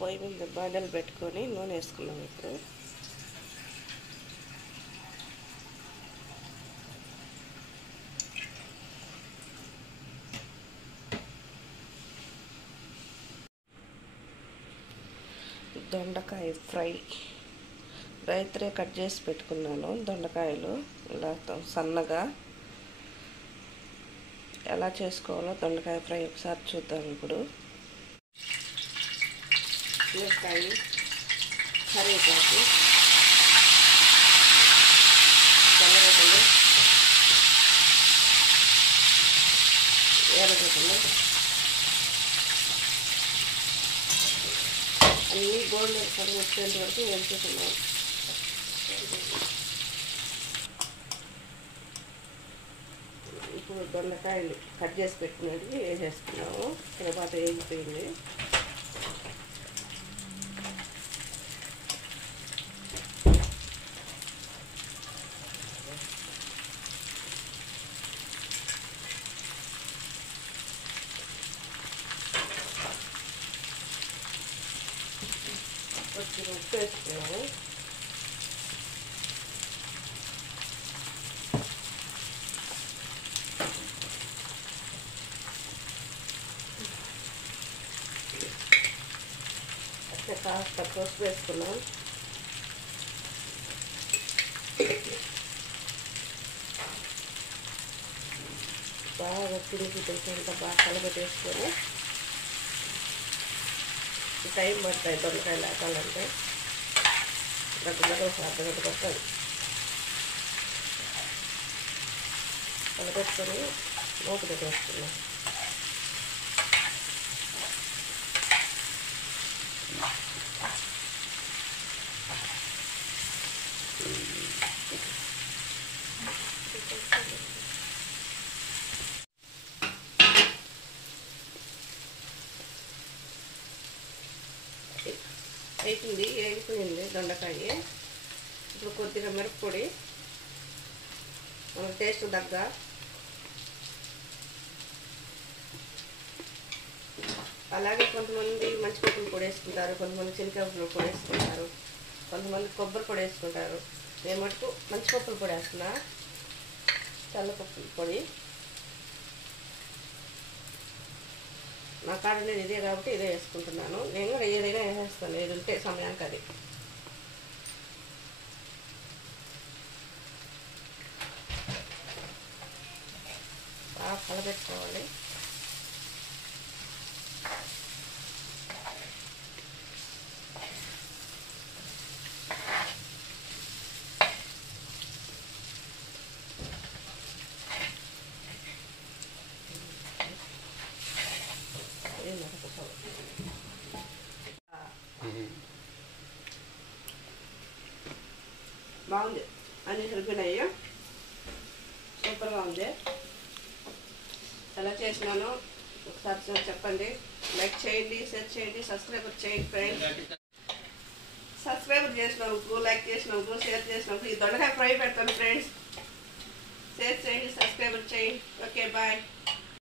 పొయ్యి మీద బాండలు పెట్టుకొని నూనె వేసుకున్నాం. ఇప్పుడు దొండకాయ ఫ్రై రైతురే కట్ చేసి పెట్టుకున్నాను. దొండకాయలు ఇలా సన్నగా ఎలా చేసుకోవాలో దొండకాయ ఫ్రై ఒకసారి చూద్దాం. ఇప్పుడు మిరపకాయ, కరివేపాకు, తెల్లగడ్డలు, ఎర్రగడ్డలు అన్నీ గోల్డెన్ కలర్ వచ్చేంత వరకు వేయించుకున్నాం. ఇప్పుడు దొండకాయలు కట్ చేసి పెట్టినది వేసేసుకున్నాము. తర్వాత వేగిపోయింది. కొంచెం ఉప్పు వేసుకున్నాము. అట్లా కాస్త పసుపు వేసుకున్నాం. బాగా తిరిగి తెలిసినంత బాగా కలబెట్టేసుకొని టైం పడతాయి దొండకాయలు ఆకాలంటే. దగ్గర ఒక అర్ధగంట పడుతుంది. కలపెట్టుకొని మూత పెట్టేసుకున్నాం. అయిపోయింది, వేగిపోయింది దొండకాయ. ఇప్పుడు కొద్దిగా మిరప్పొడి మనకు టేస్ట్ తగ్గ, అలాగే కొంతమంది మంచి పప్పులు పొడి వేసుకుంటారు, కొంతమంది శనగపప్పులు పొడి వేసుకుంటారు, కొంతమంది కొబ్బరి పొడి వేసుకుంటారు. నేను మటుకు మంచి పప్పులు పొడి వేస్తున్నా, తెల్లపప్పుల పొడి. నా కాడ లేదు ఇదే కాబట్టి ఇదే వేసుకుంటున్నాను. నేను ఏదైనా వేసేస్తాను, ఏది ఉంటే సమయానికి అది. బాగా కలబెట్టుకోవాలి. బాగుంది, అన్ని సరిపోయినాయి. సూపర్గా ఉంది. ఎలా చేసినాను ఒకసారి చెప్పండి. లైక్ చేయండి, షేర్ చేయండి, సబ్స్క్రైబ్ చేయండి ఫ్రెండ్స్. సబ్స్క్రైబ్ చేసినందుకు, లైక్ చేసినందుకు, షేర్ చేసినందుకు. ఈ దొండకాయ ఫ్రై పెడతాను ఫ్రెండ్స్. షేర్ చేయండి, సబ్స్క్రైబ్ చేయండి. Okay, bye.